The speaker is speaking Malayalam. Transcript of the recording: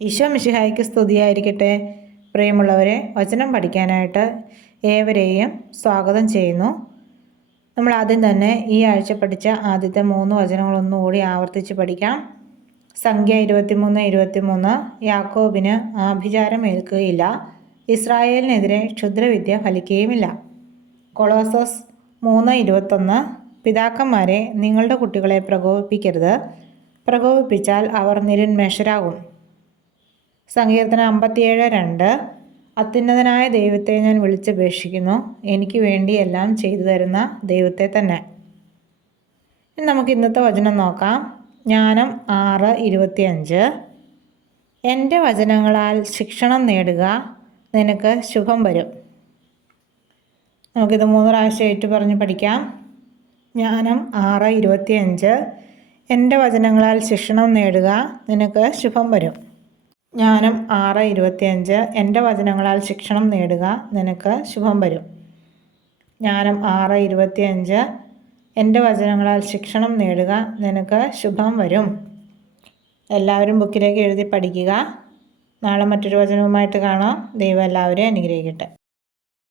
ഈശോ മിശിഹായ്ക്ക് സ്തുതിയായിരിക്കട്ടെ. പ്രിയമുള്ളവരെ, വചനം പഠിക്കാനായിട്ട് ഏവരെയും സ്വാഗതം ചെയ്യുന്നു. നമ്മൾ ആദ്യം തന്നെ ഈ ആഴ്ച പഠിച്ച ആദ്യത്തെ 3 വചനങ്ങളൊന്നുകൂടി ആവർത്തിച്ച് പഠിക്കാം. സംഖ്യ 23:23 യാക്കോബിന് ആഭിചാരം ഏൽക്കുകയില്ല, ഇസ്രായേലിനെതിരെ ക്ഷുദ്രവിദ്യ ഫലിക്കുകയുമില്ല. കൊളോസസ് 3:21 പിതാക്കന്മാരെ, നിങ്ങളുടെ കുട്ടികളെ പ്രകോപിപ്പിക്കരുത്, പ്രകോപിപ്പിച്ചാൽ അവർ നിരുന്മേഷരാകും. സങ്കീർത്തനം 57:2 അത്യുന്നതനായ ദൈവത്തെ ഞാൻ വിളിച്ചപേക്ഷിക്കുന്നു, എനിക്ക് വേണ്ടി എല്ലാം ചെയ്തു തരുന്ന ദൈവത്തെ തന്നെ. നമുക്ക് ഇന്നത്തെ വചനം നോക്കാം. ജ്ഞാനം 6:25 എൻ്റെ വചനങ്ങളാൽ ശിക്ഷണം നേടുക, നിനക്ക് ശുഭം വരും. നമുക്കിത് 3 പ്രാവശ്യം ഏറ്റുപറഞ്ഞ് പഠിക്കാം. ജ്ഞാനം 6:25 എൻ്റെ വചനങ്ങളാൽ ശിക്ഷണം നേടുക, നിനക്ക് ശുഭം വരും. ജ്ഞാനം 6:25 എൻ്റെ വചനങ്ങളാൽ ശിക്ഷണം നേടുക, നിനക്ക് ശുഭം വരും. ജ്ഞാനം 6:25 എൻ്റെ വചനങ്ങളാൽ ശിക്ഷണം നേടുക, നിനക്ക് ശുഭം വരും. എല്ലാവരും ബുക്കിലേക്ക് എഴുതി പഠിക്കുക. നാളെ മറ്റൊരു വചനവുമായിട്ട് കാണാം. ദൈവം എല്ലാവരെയും അനുഗ്രഹിക്കട്ടെ.